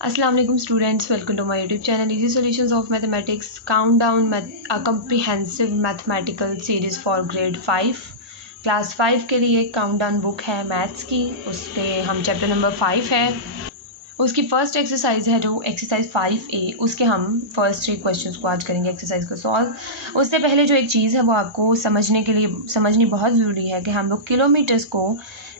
अस्सलाम वालेकुम students, welcome to my YouTube channel easy solutions of mathematics countdown a comprehensive mathematical series for grade 5 class 5 के लिए countdown book है maths की। उस पर हम चैप्टर नंबर 5 है, उसकी फ़र्स्ट एक्सरसाइज है जो एक्सरसाइज 5A, उसके हम फर्स्ट 3 क्वेश्चंस को आज करेंगे एक्सरसाइज को सॉल्व। उससे पहले जो एक चीज़ है वो आपको समझनी बहुत ज़रूरी है कि हम लोग किलोमीटर्स को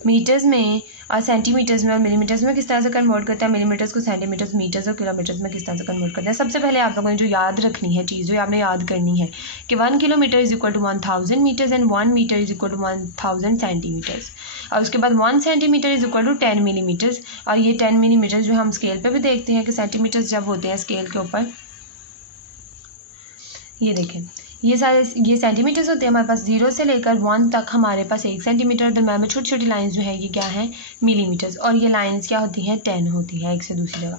मीटर्स में और सेंटीमीटर्स में और मिलीमीटर्स में किस तरह से कन्वर्ट करते हैं, मिलीमीटर्स को सेंटीमीटर्स, मीटर्स और किलोमीटर्स में किस तरह से कन्वर्ट करते हैं। सबसे पहले आप लोगों ने जो याद रखनी है चीज़, जो आपने याद करनी है कि 1 kilometer is equal to 1000 meters and 1 meter is equal to 1000 centimeters. और उसके बाद 1 centimeter is equal to 10 millimeters. और ये 10 मिलीमीटर्स जो हम स्केल पे भी देखते हैं कि सेंटीमीटर्स जब होते हैं स्केल के ऊपर, ये देखें ये सेंटीमीटर्स होते हैं हमारे पास। 0 से लेकर 1 तक हमारे पास 1 सेंटीमीटर, दरम्यान में छोटी छोटी लाइंस जो है ये क्या है, मिलीमीटर्स। और ये लाइंस क्या होती हैं, 10 होती है एक से दूसरी जगह।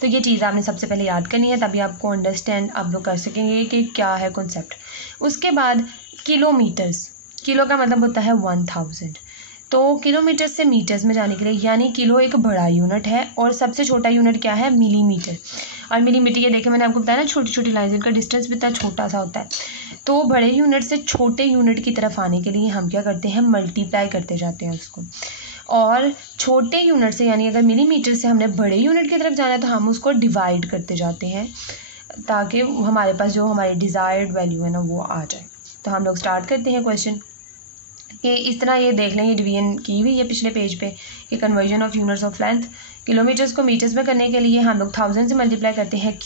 तो ये चीज़ आपने सबसे पहले याद करनी है, तभी आपको अंडरस्टैंड आप लोग कर सकेंगे कि क्या है कॉन्सेप्ट। उसके बाद किलोमीटर्स, किलो का मतलब होता है 1000। तो किलोमीटर से मीटर्स में जाने के लिए, यानी किलो एक बड़ा यूनिट है और सबसे छोटा यूनिट क्या है, मिलीमीटर। और मिलीमीटर ये देखें मैंने आपको बताया ना, छोटी छोटी लाइंस, इनका डिस्टेंस भी इतना छोटा सा होता है। तो बड़े यूनिट से छोटे यूनिट की तरफ आने के लिए हम क्या करते हैं, मल्टीप्लाई करते जाते हैं उसको। और छोटे यूनिट से, यानी अगर मिलीमीटर से हमने बड़े यूनिट की तरफ जाना है तो हम उसको डिवाइड करते जाते हैं ताकि हमारे पास जो हमारी डिज़ायर्ड वैल्यू है ना वो आ जाए। तो हम लोग स्टार्ट करते हैं क्वेश्चन कि इस तरह ये देख लें, ये डिवीजन की हुई है पिछले पेज पे कि conversion of units of length. Kilometres को मीटर्स में करने के लिए हम लोग 1000 से मल्टीप्लाई करते हैं।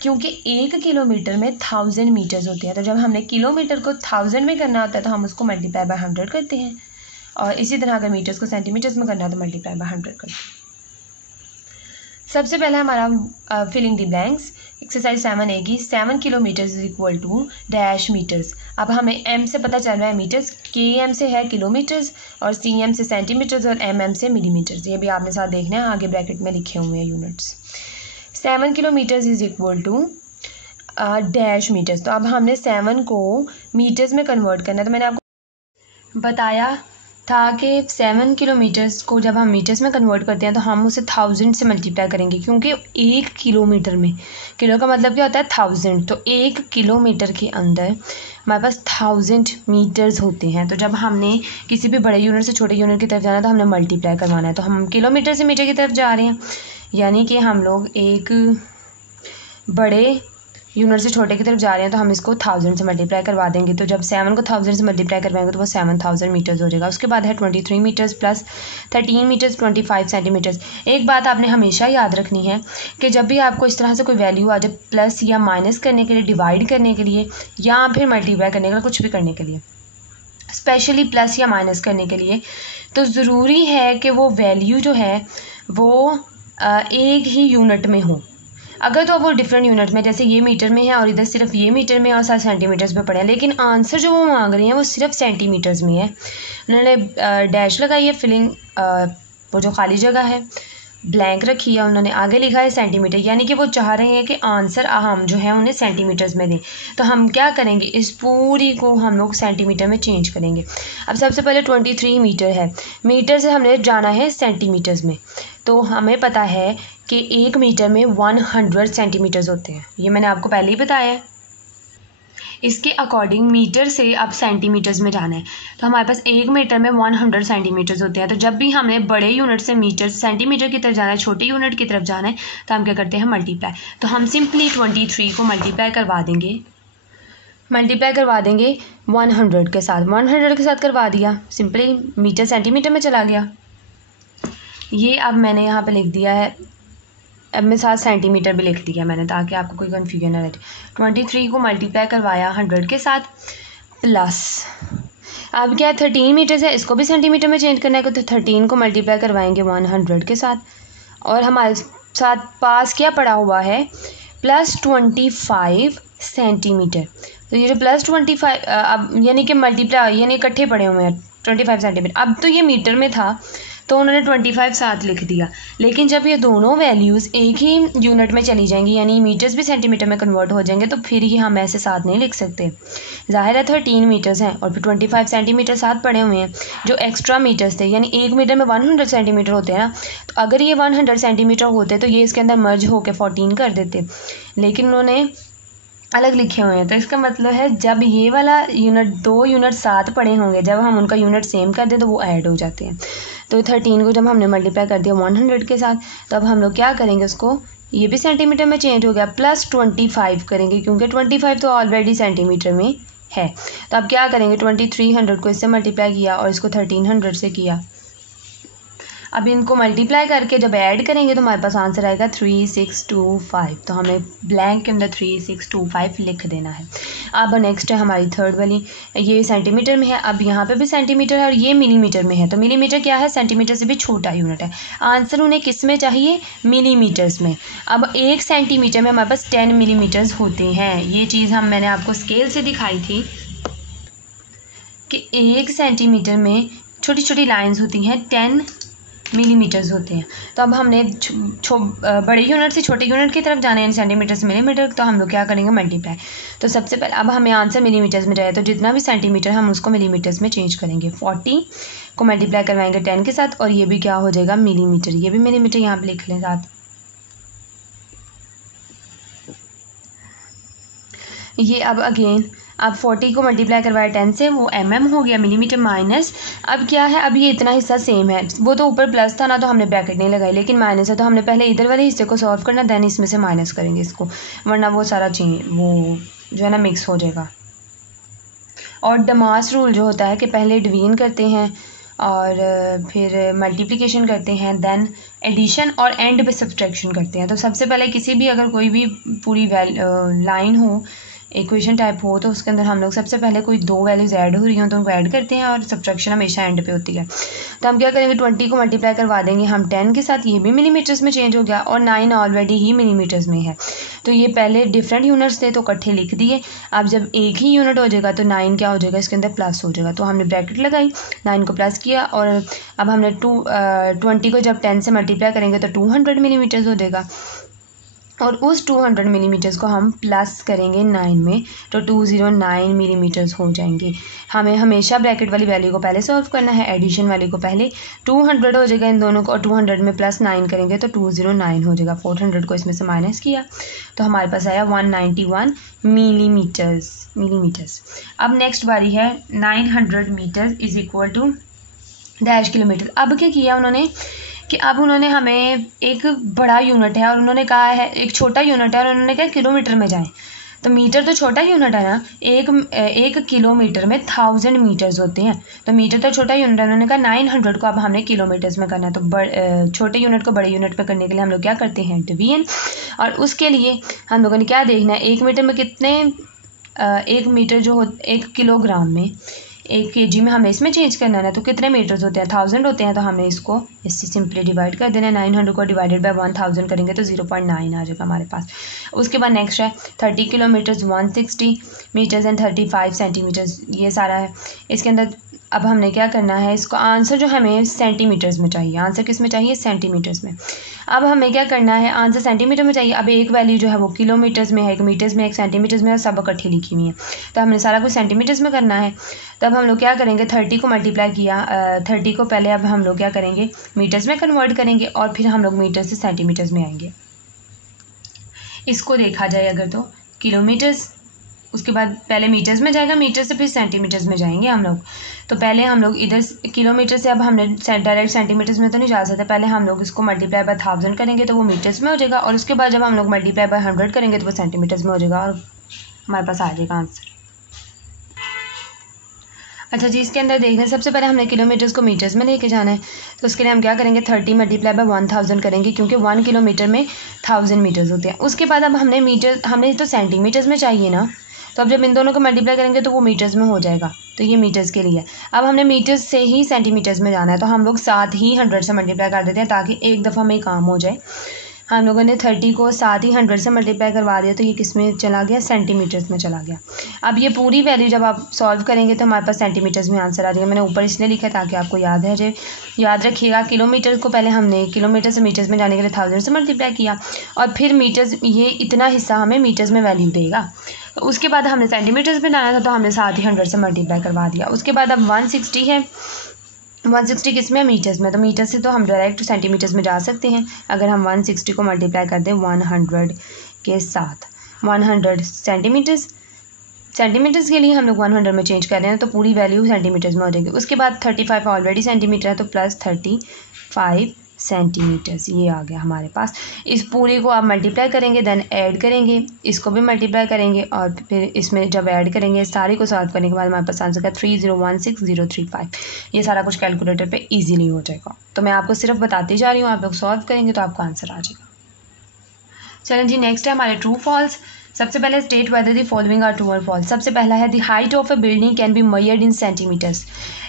क्योंकि 1 किलोमीटर में 1000 मीटर्स होते हैं। तो जब हमने किलोमीटर को 1000 में करना होता है तो हम उसको मल्टीप्लाई बाय 100 करते हैं। और इसी तरह अगर मीटर्स को सेंटीमीटर्स में करना है तो मल्टीप्लाई बाय 100 करते हैं। सबसे पहला हमारा filling the blanks, exercise 7A की 7 kilometer is equal to dash meters. अब हमें m से पता चल रहा है मीटर्स, km से है किलोमीटर्स, और cm से सेंटीमीटर्स, और mm से मिलीमीटर्स। ये भी आपने साथ देखना है, आगे ब्रैकेट में लिखे हुए हैं units. 7 kilometers is equal to dash meters. तो अब हमने 7 को मीटर्स में कन्वर्ट करना है। तो मैंने आपको बताया था कि 7 किलोमीटर्स को जब हम मीटर्स में कन्वर्ट करते हैं तो हम उसे 1000 से मल्टीप्लाई करेंगे, क्योंकि 1 किलोमीटर में, किलो का मतलब क्या होता है 1000, तो 1 किलोमीटर के अंदर हमारे पास 1000 मीटर्स होते हैं। तो जब हमने किसी भी बड़े यूनिट से छोटे यूनिट की तरफ जाना है तो हमने मल्टीप्लाई करवाना है। तो हम किलोमीटर से मीटर की तरफ जा रहे हैं, यानी कि हम लोग एक बड़े यूनिट से छोटे की तरफ जा रहे हैं तो हम इसको 1000 से मल्टीप्लाई करवा देंगे। तो जब 7 को 1000 से मल्टीप्लाई करवाएंगे तो वो 7000 मीटर्स हो जाएगा। उसके बाद है 23 मीटर्स प्लस 13 मीटर्स 25 सेंटीमीटर्स। एक बात आपने हमेशा याद रखनी है कि जब भी आपको इस तरह से कोई वैल्यू आ जाए, प्लस या माइनस करने के लिए, डिवाइड करने के लिए, या फिर मल्टीप्लाई करने के लिए, कुछ भी करने के लिए, स्पेशली प्लस या माइनस करने के लिए, तो ज़रूरी है कि वो वैल्यू जो है वो एक ही यूनिट में हो। अगर तो वो डिफरेंट यूनिट में, जैसे ये मीटर में है और इधर सिर्फ ये मीटर में और साथ सेंटीमीटर्स में पड़े हैं, लेकिन आंसर जो वो मांग रहे हैं वो सिर्फ सेंटीमीटर्स में है। उन्होंने डैश लगाई है, फिलिंग वो जो खाली जगह है ब्लैंक रखी है, उन्होंने आगे लिखा है सेंटीमीटर, यानी कि वो चाह रहे हैं कि आंसर हम जो है उन्हें सेंटीमीटर्स में दें। तो हम क्या करेंगे, इस पूरी को हम लोग सेंटीमीटर में चेंज करेंगे। अब सबसे पहले 23 मीटर है, मीटर से हमने जाना है सेंटीमीटर्स में। तो हमें पता है कि 1 मीटर में 100 सेंटीमीटर्स होते हैं, ये मैंने आपको पहले ही बताया है। इसके अकॉर्डिंग मीटर से अब सेंटीमीटर्स में जाना है, तो हमारे पास 1 मीटर में 100 सेंटीमीटर्स होते हैं। तो जब भी हमने बड़े यूनिट से मीटर सेंटीमीटर की तरफ जाना है, छोटे यूनिट की तरफ जाना है, तो हम क्या करते हैं, मल्टीप्लाई। तो हम सिंपली 23 को मल्टीप्लाई करवा देंगे 100 के साथ। 100 के साथ करवा दिया, सिंपली मीटर सेंटीमीटर में चला गया। ये अब मैंने यहाँ पे लिख दिया है, अब मैं साथ सेंटीमीटर भी लिख दिया मैंने, ताकि आपको कोई कन्फ्यूजन ना रहे। 23 को मल्टीप्लाई करवाया 100 के साथ, प्लस अब क्या है 13 मीटर है, इसको भी सेंटीमीटर में चेंज करना है, तो 13 को मल्टीप्लाई करवाएंगे 100 के साथ। और हमारे साथ पास क्या पड़ा हुआ है, प्लस 25 सेंटीमीटर। तो ये जो प्लस 25 अब यानी कि मल्टीप्लाई, यानी इकट्ठे पड़े हुए हैं 25 सेंटीमीटर। अब तो ये मीटर में था तो उन्होंने 25 साथ लिख दिया। लेकिन जब ये दोनों वैल्यूज़ एक ही यूनिट में चली जाएंगी, यानी मीटर्स भी सेंटीमीटर में कन्वर्ट हो जाएंगे, तो फिर ये हम ऐसे साथ नहीं लिख सकते। ज़ाहिर है 13 मीटर्स हैं और फिर 25 सेंटीमीटर साथ पड़े हुए हैं जो एक्स्ट्रा मीटर्स थे, यानी एक मीटर में 100 सेंटीमीटर होते हैं ना। तो अगर ये 100 सेंटीमीटर होते तो ये इसके अंदर मर्ज होकर 14 कर देते, लेकिन उन्होंने अलग लिखे हुए हैं। तो इसका मतलब है जब ये वाला यूनिट, दो यूनिट साथ पड़े होंगे, जब हम उनका यूनिट सेम कर दें तो वो ऐड हो जाते हैं। तो 13 को जब हमने मल्टीप्लाई कर दिया 100 के साथ, तब हम लोग क्या करेंगे, उसको ये भी सेंटीमीटर में चेंज हो गया, प्लस 25 करेंगे, क्योंकि 25 तो ऑलरेडी सेंटीमीटर में है। तो अब क्या करेंगे, 2300 को इससे मल्टीप्लाई किया और इसको 1300 से किया। अब इनको मल्टीप्लाई करके जब ऐड करेंगे तो हमारे पास आंसर आएगा 3625। तो हमें ब्लैंक के अंदर 3625 लिख देना है। अब नेक्स्ट है हमारी थर्ड वाली, ये सेंटीमीटर में है। अब यहाँ पे भी सेंटीमीटर है और ये मिलीमीटर में है। तो मिलीमीटर क्या है, सेंटीमीटर से भी छोटा यूनिट है। आंसर उन्हें किस में चाहिए, मिलीमीटर्स में। अब 1 सेंटीमीटर में हमारे पास 10 मिलीमीटर्स होते हैं। ये चीज़ मैंने आपको स्केल से दिखाई थी कि 1 सेंटीमीटर में छोटी छोटी लाइन्स होती हैं, 10 मिलीमीटर्स होते हैं। तो अब हमने बड़े यूनिट से छोटे यूनिट की तरफ जाना है, सेंटीमीटर से मिलीमीटर, तो हम लोग क्या करेंगे, मल्टीप्लाई। तो सबसे पहले अब हमें आंसर मिलीमीटर्स में जाए, तो जितना भी सेंटीमीटर हम उसको मिलीमीटर्स में चेंज करेंगे। 40 को मल्टीप्लाई करवाएंगे 10 के साथ और ये भी क्या हो जाएगा, मिलीमीटर। ये भी मिलीमीटर यहाँ पे लिख लें साथ। ये अब अगेन अब 40 को मल्टीप्लाई करवाया 10 से, वो हो गया, मिलीमीटर माइनस। अब क्या है, अब ये इतना हिस्सा सेम है, वो तो ऊपर प्लस था ना तो हमने ब्रैकेट नहीं लगाई, लेकिन माइनस है तो हमने पहले इधर वाले हिस्से को सॉल्व करना, देन इसमें से माइनस करेंगे इसको, वरना वो सारा वो जो है ना मिक्स हो जाएगा। और डमास रूल जो होता है कि पहले डिवीजन करते हैं और फिर मल्टीप्लिकेशन करते हैं, देन एडिशन और एंड पे सब्ट्रैक्शन करते हैं। तो सबसे पहले किसी भी अगर कोई भी पूरी लाइन हो, इक्वेशन टाइप हो, तो उसके अंदर हम लोग सबसे पहले कोई दो वैल्यूज़ ऐड हो रही हों तो उनको ऐड करते हैं और सब्ट्रैक्शन हमेशा एंड पे होती है। तो हम क्या करेंगे, 20 को मल्टीप्लाई करवा देंगे हम 10 के साथ, ये भी मिलीमीटर्स में चेंज हो गया और 9 ऑलरेडी ही मिलीमीटर्स में है। तो ये पहले डिफरेंट यूनिट्स थे तो इकट्ठे लिख दिए। अब जब एक ही यूनिट हो जाएगा तो 9 क्या हो जाएगा, इसके अंदर प्लस हो जाएगा। तो हमने ब्रैकेट लगाई, 9 को प्लस किया और अब हमने 20 को जब 10 से मल्टीप्लाई करेंगे तो 200 मिलीमीटर्स हो जाएगा और उस 200 मिलीमीटर्स को हम प्लस करेंगे 9 में तो 209 मिलीमीटर्स हो जाएंगे। हमें हमेशा ब्रैकेट वाली वैल्यू को पहले सॉल्व करना है, एडिशन वाली को पहले। 200 हो जाएगा इन दोनों को और 200 में प्लस 9 करेंगे तो 209 हो जाएगा। 400 को इसमें से माइनस किया तो हमारे पास आया 191 मिलीमीटर्स। अब नेक्स्ट बारी है 900 meter is equal to dash kilometer. अब क्या किया उन्होंने कि अब उन्होंने हमें एक बड़ा यूनिट है और उन्होंने कहा है एक छोटा यूनिट है और उन्होंने कहा किलोमीटर में जाएं। तो मीटर तो छोटा यूनिट है ना, एक किलोमीटर में 1000 मीटर्स होते हैं, तो मीटर तो छोटा यूनिट है। उन्होंने कहा 900 को अब हमने किलोमीटर्स में करना है। तो छोटे यूनिट को बड़े यूनिट में करने के लिए हम लोग क्या करते हैं, डिवीजन। और उसके लिए हम लोगों ने क्या देखना है, एक मीटर में कितने, एक मीटर जो 1 किलोग्राम में, 1 kg में हमें इसमें चेंज करना है तो कितने मीटर्स होते हैं, 1000 होते हैं। तो हमें इसको इससे सिंपली डिवाइड कर देना है। 900 को डिवाइडेड बाय 1000 करेंगे तो 0.9 आ जाएगा हमारे पास। उसके बाद नेक्स्ट है 30 किलोमीटर्स 160 मीटर्स एंड 35 सेंटीमीटर्स, ये सारा है। इसके अंदर अब हमने क्या करना है, इसको आंसर जो हमें सेंटीमीटर्स में चाहिए, आंसर किस में चाहिए, सेंटीमीटर्स में। अब हमें क्या करना है, आंसर सेंटीमीटर में चाहिए। अब एक वैल्यू जो है वो किलोमीटर्स में है, एक मीटर्स में, एक सेंटीमीटर्स में, सब इकट्ठी लिखी हुई है। तो हमने सारा कुछ सेंटीमीटर्स में करना है। तब हम लोग क्या करेंगे, 30 को मल्टीप्लाई किया, 30 को पहले अब हम लोग क्या करेंगे, मीटर्स में कन्वर्ट करेंगे और फिर हम लोग मीटर से सेंटीमीटर्स में आएंगे। इसको देखा जाए अगर तो किलोमीटर्स, उसके बाद पहले मीटर्स में जाएगा, मीटर से फिर सेंटीमीटर्स में जाएंगे हम लोग। तो पहले हम लोग इधर किलोमीटर से, अब हमने डायरेक्ट सेंटीमीटर्स में तो नहीं जा सकते, पहले हम लोग इसको मल्टीप्लाई बाय 1000 करेंगे तो वो मीटर्स में हो जाएगा और उसके बाद जब हम लोग मल्टीप्लाई बाय 100 करेंगे तो वो सेंटीमीटर्स में हो जाएगा और हमारे पास आ जाएगा आंसर। अच्छा जी, इसके अंदर देखना, सबसे पहले हमने किलोमीटर्स को मीटर्स में लेके जाना है। तो उसके लिए हम क्या करेंगे, 30 मल्टीप्लाई बाय 1000 करेंगे क्योंकि 1 किलोमीटर में 1000 मीटर्स होते हैं। उसके बाद अब हमने तो सेंटीमीटर्स में चाहिए ना, तो अब जब इन दोनों को मल्टीप्लाई करेंगे तो वो मीटर्स में हो जाएगा। तो ये मीटर्स के लिए। अब हमने मीटर्स से ही सेंटीमीटर्स में जाना है तो हम लोग साथ ही 100 से मल्टीप्लाई कर देते हैं ताकि एक दफ़ा में काम हो जाए। हम लोगों ने 30 को साथ ही 100 से मल्टीप्लाई करवा दिया, तो ये किस में चला गया, सेंटीमीटर्स में चला गया। अब ये पूरी वैल्यू जब आप सॉल्व करेंगे तो हमारे पास सेंटीमीटर्स में आंसर आ जाएगा। मैंने ऊपर इसलिए लिखा ताकि आपको याद है। याद रखिएगा, किलोमीटर को पहले हमने किलोमीटर से मीटर्स में जाने के लिए 1000 से मल्टीप्लाई किया, और फिर मीटर्स, ये इतना हिस्सा हमें मीटर्स में वैल्यू देगा। उसके बाद हमने सेंटीमीटर्स में जाना था, तो हमने साथ ही 100 से मल्टीप्लाई करवा दिया। उसके बाद अब 160 है, 160 किस में, मीटर्स में, तो मीटर से तो हम डायरेक्ट सेंटीमीटर्स में जा सकते हैं। अगर हम 160 को मल्टीप्लाई कर दें 100 के साथ, 100 सेंटीमीटर्स के लिए हम लोग 100 में चेंज कर रहे हैं, तो पूरी वैल्यू सेंटीमीटर्स में हो जाएगी। उसके बाद 35 ऑलरेडी सेंटीमीटर है, तो प्लस 35 सेंटीमीटर्स ये आ गया हमारे पास। इस पूरी को आप मल्टीप्लाई करेंगे, देन ऐड करेंगे, इसको भी मल्टीप्लाई करेंगे, और फिर इसमें जब ऐड करेंगे सारी को सॉल्व करने के बाद हमारे पास आंसर का 3016035। ये सारा कुछ कैलकुलेटर पे इजीली हो जाएगा। तो मैं आपको सिर्फ बताती जा रही हूँ, आप लोग सॉल्व करेंगे तो आपको आंसर आ जाएगा। चलें जी, नेक्स्ट है हमारे ट्रू फॉल्स। सबसे पहले state whether the following are true और फॉल्स। सबसे पहला है the height of a building can be measured in centimeters.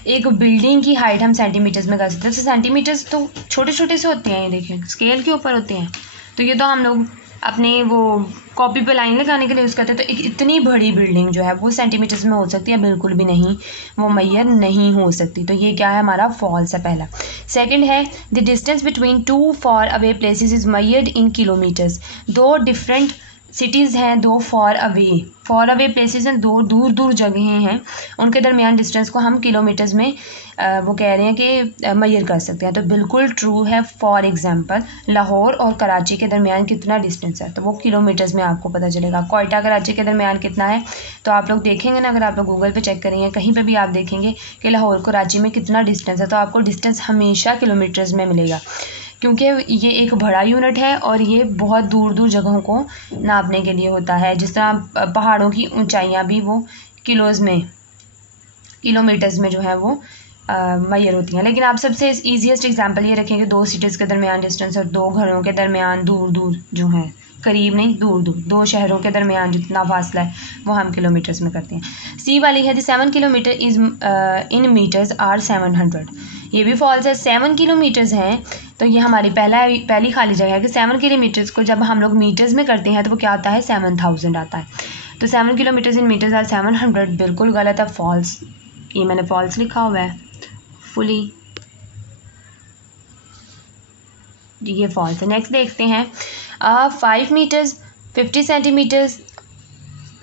एक बिल्डिंग की हाइट हम सेंटीमीटर्स में कर सकते हैं। तो सेंटीमीटर्स तो छोटे छोटे से होते हैं, ये देखिए स्केल के ऊपर होते हैं, तो ये तो हम लोग अपने वो कॉपी पे लाइन लगाने के लिए यूज़ करते हैं। तो एक इतनी बड़ी बिल्डिंग जो है वो सेंटीमीटर्स में हो सकती है, बिल्कुल भी नहीं, वो मेजर नहीं हो सकती। तो ये क्या है, हमारा फॉल्स है पहला। सेकंड है the distance between two for away places is measured in kilometres. दो डिफरेंट सिटीज़ हैं, दो फॉर अवे प्लेसेस हैं, दो दूर दूर जगहें हैं, उनके दरमियान डिस्टेंस को हम किलोमीटर्स में वो कह रहे हैं कि मेजर कर सकते हैं। तो बिल्कुल ट्रू है। फॉर एग्जांपल लाहौर और कराची के दरमियान कितना डिस्टेंस है, तो वो किलोमीटर्स में आपको पता चलेगा। कोयटा कराची के दरमियान कितना है, तो आप लोग देखेंगे ना, अगर आप लोग गूगल पे चेक करेंगे, कहीं पे भी आप देखेंगे कि लाहौर कराची में कितना डिस्टेंस है, तो आपको डिस्टेंस हमेशा किलोमीटर्स में मिलेगा, क्योंकि ये एक बड़ा यूनिट है और ये बहुत दूर दूर जगहों को नापने के लिए होता है। जिस तरह पहाड़ों की ऊंचाइयां भी वो किलोमीटर्स में जो है वो मेजर होती हैं। लेकिन आप सबसे ईजीएस्ट एग्जांपल ये रखेंगे, दो सिटीज़ के दरमियान डिस्टेंस और दो घरों के दरमियान दूर दूर जो हैं, करीब नहीं दूर दूर, दो शहरों के दरमियान जितना फासला है वो हम किलोमीटर्स में करते हैं। सी वाली है the 7 kilometer is in meters are 700। ये भी फॉल्स है। 7 किलोमीटर्स हैं, तो ये हमारी पहली खाली जगह है कि 7 किलोमीटर्स को जब हम लोग मीटर्स में करते हैं तो वो क्या आता है, 7000 आता है। तो 7 किलोमीटर्स इन मीटर्स आर 700 बिल्कुल गलत है, फॉल्स। ये मैंने फॉल्स लिखा हुआ है फुली, ये फॉल्स है। नेक्स्ट देखते हैं 5 meters 50 centimeters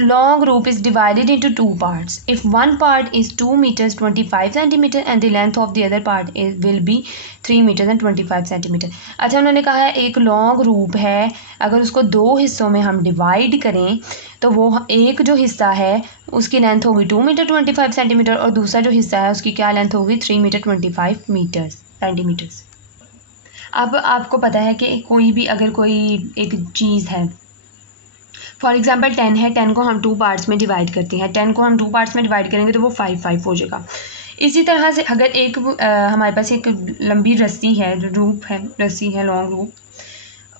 long rope is divided into two parts. If one part is 2 meters 25 centimeter and the length of the other part will be 3 meters and 25 centimeter. अच्छा, उन्होंने कहा है एक लॉन्ग रूप है, अगर उसको दो हिस्सों में हम डिवाइड करें तो वो एक जो हिस्सा है उसकी लेंथ होगी 2 मीटर 25 सेंटीमीटर और दूसरा जो हिस्सा है उसकी क्या लेंथ होगी 3 मीटर 25 सेंटीमीटर्स। अब आपको पता है कि कोई भी अगर कोई एक चीज़ है, फॉर एग्जाम्पल 10 है, 10 को हम 2 पार्ट्स में डिवाइड करते हैं, 10 को हम 2 पार्ट्स में डिवाइड करेंगे तो वो 5 हो जाएगा। इसी तरह से अगर एक हमारे पास एक लंबी रस्सी है, रूप है, रस्सी है लॉन्ग रूप,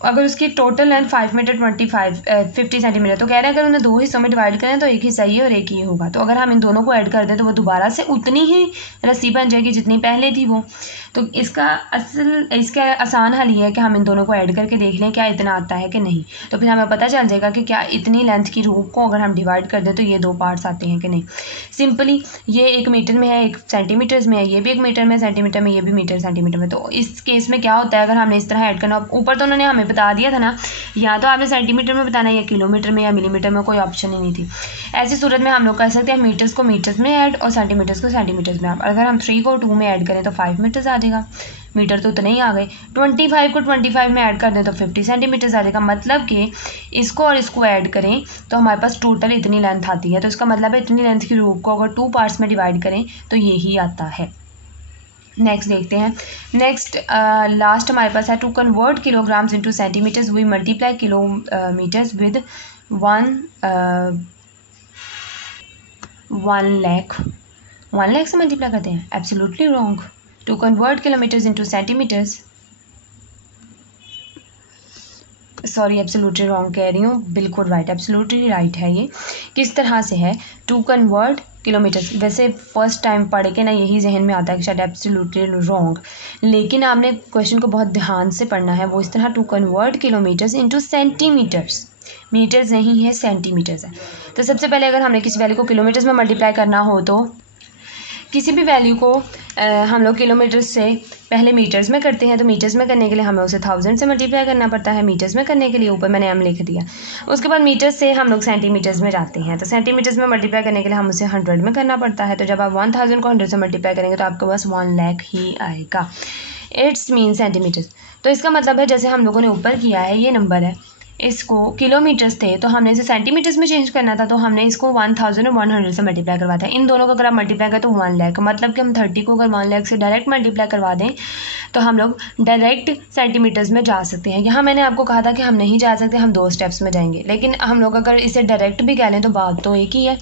अगर उसकी टोटल लेंथ 5 मीटर 50 सेंटीमीटर, तो कह रहे हैं अगर उन्हें दो हिस्सों में डिवाइड करें तो एक हिस्सा ये और एक ये होगा। तो अगर हम इन दोनों को ऐड कर दें तो वो दोबारा से उतनी ही रस्सी बन जाएगी जितनी पहले थी वो। तो इसका आसान हल ये है कि हम इन दोनों को ऐड करके देख लें क्या इतना आता है कि नहीं, तो फिर हमें पता चल जाएगा कि क्या इतनी लेंथ की रूप को अगर हम डिवाइड कर दें तो ये 2 पार्ट्स आते हैं कि नहीं। सिंपली ये 1 मीटर में है, 1 सेंटीमीटर्स में है, ये भी 1 मीटर में, सेंटीमीटर में, ये भी मीटर सेंटीमीटर में। तो इस केस में क्या होता है, अगर हमने इस तरह ऐड करना, ऊपर तो उन्होंने हमें बता दिया था ना, या तो आपने सेंटीमीटर में बताना या किलोमीटर में या मिलीमीटर में, कोई ऑप्शन ही नहीं थी। ऐसी सूरत में हम लोग कर सकते हैं मीटर्स को मीटर्स में ऐड और सेंटीमीटर्स को सेंटीमीटर्स में। अगर हम 3 को 2 में ऐड करें तो 5 मीटर्स आ जाएगा, मीटर तो उतने ही आ गए। 25 को 25 में ऐड कर दें तो 50 सेंटीमीटर्स आ जाएगा। मतलब कि इसको और इसको ऐड करें तो हमारे पास टोटल इतनी लेंथ आती है। तो इसका मतलब है इतनी लेंथ की रूप को अगर 2 पार्ट्स में डिवाइड करें तो यही आता है। नेक्स्ट देखते हैं। नेक्स्ट लास्ट हमारे पास है to convert kilograms into centimeters we multiply kilometers with 1 lakh से मल्टीप्लाई करते हैं। Absolutely wrong. To convert kilometers into centimeters, sorry absolutely wrong कह रही हूँ, बिल्कुल राइट, एब्सोल्युटली राइट है। ये किस तरह से है, टू कन्वर्ट किलोमीटर्स। वैसे फर्स्ट टाइम पढ़ के ना यही जहन में आता है कि शायद एब्सोल्युटली रॉन्ग, लेकिन आपने क्वेश्चन को बहुत ध्यान से पढ़ना है। वो इस तरह, to convert kilometers into centimeters, meters नहीं है सेंटीमीटर्स है। तो सबसे पहले अगर हमने किसी वैल्यू को किलोमीटर्स में मल्टीप्लाई करना हो तो किसी भी वैल्यू को हम लोग किलोमीटर्स से पहले मीटर्स में करते हैं। तो मीटर्स में करने के लिए हमें उसे 1000 से मल्टीप्लाई करना पड़ता है। मीटर्स में करने के लिए ऊपर मैंने m लिख दिया। उसके बाद मीटर्स से हम लोग सेंटीमीटर्स में जाते हैं। तो सेंटीमीटर्स में मल्टीप्लाई करने के लिए हम उसे 100 में करना पड़ता है। तो जब आप 1000 को 100 से मल्टीप्लाई करेंगे तो आपके पास 1 लाख ही आएगा। It's mean centimeters. तो इसका मतलब है जैसे हम लोगों ने ऊपर किया है, ये नंबर है, इसको किलोमीटर्स थे तो हमने इसे सेंटीमीटर्स में चेंज करना था, तो हमने इसको 1000 और 100 से मल्टीप्लाई करवा था। इन दोनों को अगर आप मल्टीप्लाई करें तो 1 लाख, मतलब कि हम 30 को अगर 1 लाख से डायरेक्ट मल्टीप्लाई करवा दें तो हम लोग डायरेक्ट सेंटीमीटर्स में जा सकते हैं। यहाँ मैंने आपको कहा था कि हम नहीं जा सकते, हम 2 स्टेप्स में जाएंगे, लेकिन हम लोग अगर इसे डायरेक्ट भी कह लें तो बात तो एक ही है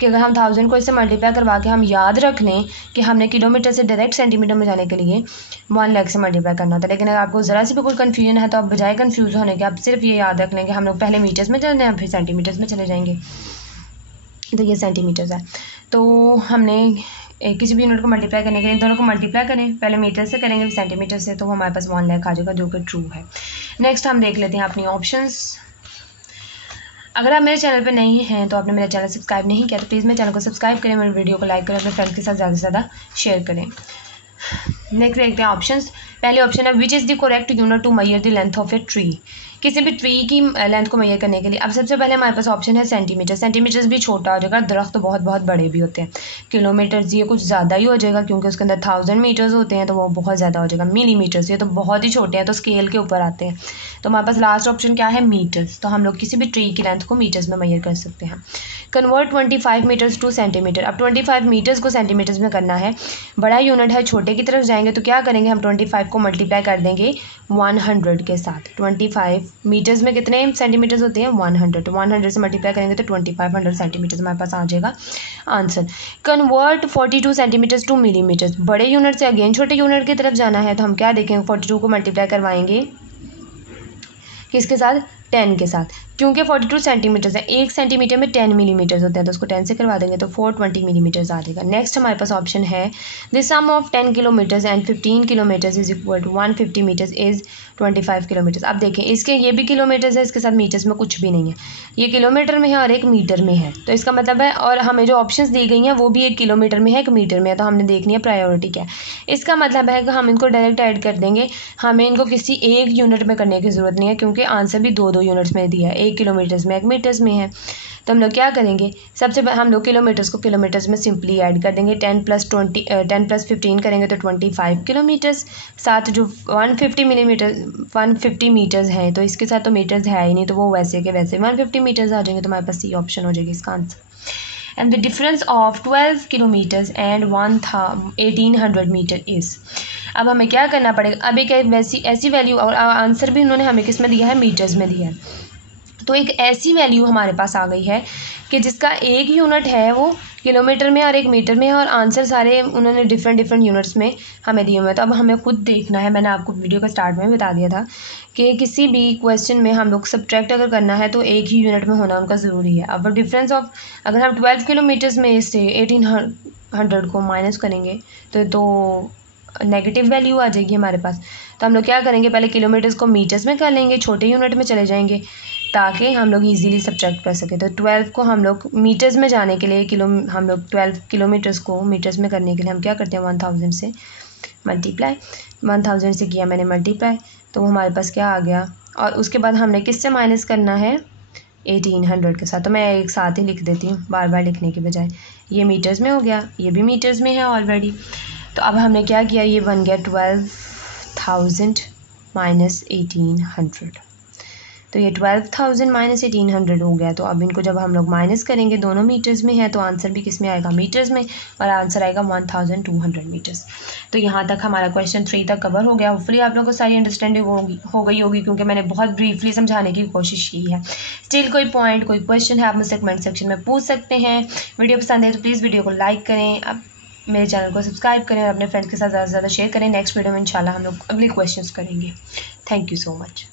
कि अगर हम 1000 को इससे मल्टीप्लाई करवा के हम याद रख लें कि हमने किलोमीटर से डायरेक्ट सेंटीमीटर में जाने के लिए 1 लाख से मल्टीप्लाई करना होता है। लेकिन अगर आपको ज़रा सी भी कोई कन्फ्यूजन है तो आप बजाय कन्फ्यूज़ होने के आप सिर्फ ये याद रख लें कि हम लोग पहले मीटर्स में चलते हैं फिर सेंटीमीटर्स में चले जाएंगे। तो ये सेंटीमीटर्स है। तो हमने किसी भी यूनिट को मल्टीप्लाई करने के लिए दोनों को मल्टीप्लाई करें, पहले मीटर से करेंगे फिर सेंटीमीटर से, तो हमारे पास 1 लाख आ जाएगा, जो कि ट्रू है। नेक्स्ट हम देख लेते हैं अपनी ऑप्शंस। अगर आप मेरे चैनल पे नहीं हैं तो आपने मेरा चैनल सब्सक्राइब नहीं किया तो प्लीज़ मेरे चैनल को सब्सक्राइब करें, मेरे वीडियो को लाइक करें, अपने फ्रेंड्स के साथ ज़्यादा से ज़्यादा शेयर करें। नेक्स्ट देखते हैं ऑप्शंस। पहले ऑप्शन है which is the correct unit to measure the length of a tree. किसी भी ट्री की लेंथ को मेजर करने के लिए अब सबसे पहले हमारे पास ऑप्शन है सेंटीमीटर। सेंटीमीटर्स भी छोटा हो जाएगा, दरख्त तो बहुत बहुत बड़े भी होते हैं। किलोमीटर्स ये कुछ ज़्यादा ही हो जाएगा क्योंकि उसके अंदर 1000 मीटर्स होते हैं तो वो बहुत ज़्यादा हो जाएगा। मिलीमीटर्स ये तो बहुत ही छोटे हैं, तो स्केल के ऊपर आते हैं। तो हमारे पास लास्ट ऑप्शन क्या है, मीटर्स। तो हम लोग किसी भी ट्री की लेंथ को मीटर्स में मेजर कर सकते हैं। Convert 25 meters to centimeter. अब 25 मीटर्स को सेंटीमीटर्स में करना है, बड़ा यूनिट है, छोटे की तरफ जाएंगे तो क्या करेंगे, हम 25 को मल्टीप्लाई कर देंगे 100 के साथ। 25 मीटर्स में कितने सेंटीमीटर्स होते हैं, 100। तो 100 से मल्टीप्लाई करेंगे तो 2500 सेंटीमीटर्स हमारे पास आ जाएगा answer. Convert 42 centimeters to millimeters. बड़े यूनिट से अगेन छोटे यूनिट की तरफ जाना है तो हम क्या देखेंगे, 42 को मल्टीप्लाई करवाएंगे किसके साथ, 10 के साथ, क्योंकि 42 सेंटीमीटर्स है, 1 सेंटीमीटर में 10 मिलीमीटर्स होते हैं, तो उसको 10 से करवा देंगे तो 420 मिलीमीटर्स आ जाएगा। नेक्स्ट हमारे पास ऑप्शन है the sum of 10 kilometers and 15 kilometers is equal to 150 meters is 25 kilometers. अब देखें इसके ये भी किलोमीटर्स है, इसके साथ मीटर्स में कुछ भी नहीं है, ये किलोमीटर में है और एक मीटर में है। तो इसका मतलब है, और हमें जो ऑप्शंस दी गई हैं वो भी एक किलोमीटर में है एक मीटर में है, तो हमने देखनी है प्रायोरिटी क्या है। इसका मतलब है कि हम इनको डायरेक्ट ऐड कर देंगे, हमें इनको किसी एक यूनिट में करने की ज़रूरत नहीं है क्योंकि आंसर भी 2 यूनिट्स में दिया है, 1 किलोमीटर्स में 1 मीटर्स में है। तो हम लोग क्या करेंगे, सबसे पहले हम लोग किलोमीटर्स को किलोमीटर्स में सिंपली ऐड कर देंगे। 10 + 15 करेंगे तो 25 किलोमीटर्स, साथ जो 150 मीटर्स हैं तो इसके साथ तो मीटर्स है ही नहीं, तो वो वैसे के वैसे 150 मीटर्स आ जाएंगे। तो हमारे पास ये ऑप्शन हो जाएगी इसका answer. And the difference of 12 kilometers and 1800 meter is. अब हमें क्या करना पड़ेगा, अब एक ऐसी वैल्यू, और आंसर भी उन्होंने हमें किस में दिया है, मीटर्स में दिया है। तो एक ऐसी वैल्यू हमारे पास आ गई है कि जिसका एक यूनिट है वो किलोमीटर में और एक मीटर में है, और आंसर सारे उन्होंने डिफरेंट यूनिट्स में हमें दिए हुए हैं। तो अब हमें खुद देखना है, मैंने आपको वीडियो के स्टार्ट में बता दिया था कि किसी भी क्वेश्चन में हम लोग सब्ट्रैक्ट अगर करना है तो एक ही यूनिट में होना उनका ज़रूरी है। अब डिफरेंस ऑफ, अगर हम 12 किलोमीटर्स में इससे 1800 को माइनस करेंगे तो नेगेटिव वैल्यू आ जाएगी हमारे पास। तो हम लोग क्या करेंगे, पहले किलोमीटर्स को मीटर्स में कर लेंगे, छोटे यूनिट में चले जाएंगे ताकि हम लोग इजीली सब्ट्रैक्ट कर सकें। तो 12 को हम लोग मीटर्स में जाने के लिए हम लोग 12 किलोमीटर्स को मीटर्स में करने के लिए हम क्या करते हैं, 1000 से मल्टीप्लाई, 1000 से किया मैंने मल्टीप्लाई, तो हमारे पास क्या आ गया। और उसके बाद हमने किससे माइनस करना है, 1800 के साथ। तो मैं एक साथ ही लिख देती हूँ बार बार लिखने के बजाय। ये मीटर्स में हो गया, ये भी मीटर्स में है ऑलरेडी। तो अब हमने क्या किया, ये बन गया 12,000 माइनस 1800। तो ये 12,000 माइनस 1800 हो गया। तो अब इनको जब हम लोग माइनस करेंगे, दोनों मीटर्स में है, तो आंसर भी किस में आएगा, मीटर्स में, और आंसर आएगा 1200 मीटर्स। तो यहाँ तक हमारा क्वेश्चन 3 तक कवर हो गया। होपफुली आप लोगों को सारी अंडरस्टैंडिंग हो गई होगी क्योंकि मैंने बहुत ब्रीफली समझाने की कोशिश की है। स्टिल कोई पॉइंट, कोई क्वेश्चन है, आप मुझसे कमेंट सेक्शन में पूछ सकते हैं। वीडियो पसंद है तो प्लीज़ वीडियो को लाइक करें, अब मेरे चैनल को सब्सक्राइब करें और अपने फ्रेंड्स के साथ ज़्यादा से ज़्यादा शेयर करें। नेक्स्ट वीडियो में इंशाल्लाह हम लोग अगले क्वेश्चंस करेंगे। Thank you so much.